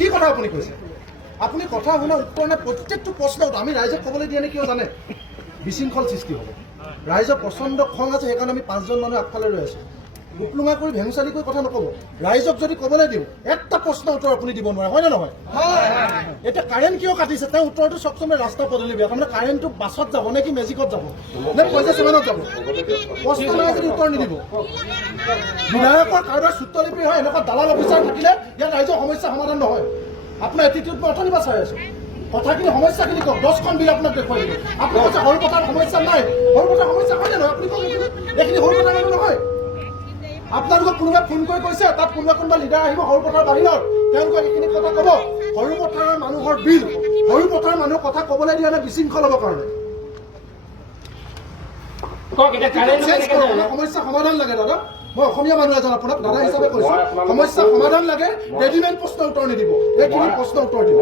কি কথা আপুনি কৈছে? আপুনি কথা শুনা উত্তৰ নাই, প্ৰত্যেকটো প্ৰশ্নত আমি ৰাইজক ক'বলৈ দিয়ে নে কিয় জানে? বিশৃংখল সৃষ্টি হ'ব। ৰাইজৰ প্ৰচণ্ড খং আছে, সেইকাৰণে আমি 5জন মানুহ আগফালে ৰৈ আছোঁ। উপলুঙা কৰি ভেঙুচালি কৰি কথা নক'ব। ৰাইজক যদি ক'বলৈ দিওঁ এটা প্ৰশ্ন উত্তৰ আপুনি দিব নোৱাৰে, হয় নে নহয়? এতিয়া কাৰেণ্ট কিয় কাটিছে তেওঁ উত্তৰটো চাওকচোন। ৰাস্তা পদূলি বেয়া, তাৰমানে কাৰেণ্টটো বাছত যাব নে কি মেজিকত যাব নে পইচা চেভেনত যাব? প্ৰশ্ন নাই যদি উত্তৰ নিদিব। বিধায়কৰ কাৰোবাৰ সূত্ৰলিপি হয়, এনেকুৱা দালাল অফিচাৰ থাকিলে ইয়াত ৰাইজৰ সমস্যা সমাধান নহয়। আপোনাৰ এটিটিউড মই অথনিৰ পৰা চাই আছোঁ। কথাখিনি সমস্যাখিনি কওক, 10খন বিল আপোনাক দেখুৱাই দিম। আপুনি কৈছে সৰু পথাৰ সমস্যা নাই, সৰু পথাৰ সমস্যা হয় নে নহয়? আপুনি কওক এইখিনি সৰু পথাৰ মানুহ নহয়। আপোনালোকক কোনোবাই ফোন কৰি কৈছে তাত কোনোবা লিডাৰ আহিব সৰু পথাৰ বাহিৰত, তেওঁলোকক এইখিনি কথা ক'ব। সৰু পথাৰৰ মানুহৰ বিল, সৰু পথাৰৰ মানুহৰ কথা ক'বলৈ দিয়া নাই বিশৃংখল হ'বৰ কাৰণে। সমস্যা সমাধান লাগে দাদা। মই অসমীয়া মানুহ এজন আপোনাক দাদা হিচাপে কৈছো, সমস্যা সমাধান লাগে। ৰেডিমেড প্ৰশ্ন উত্তৰ নিদিব, এইখিনি প্ৰশ্ন উত্তৰ দিব।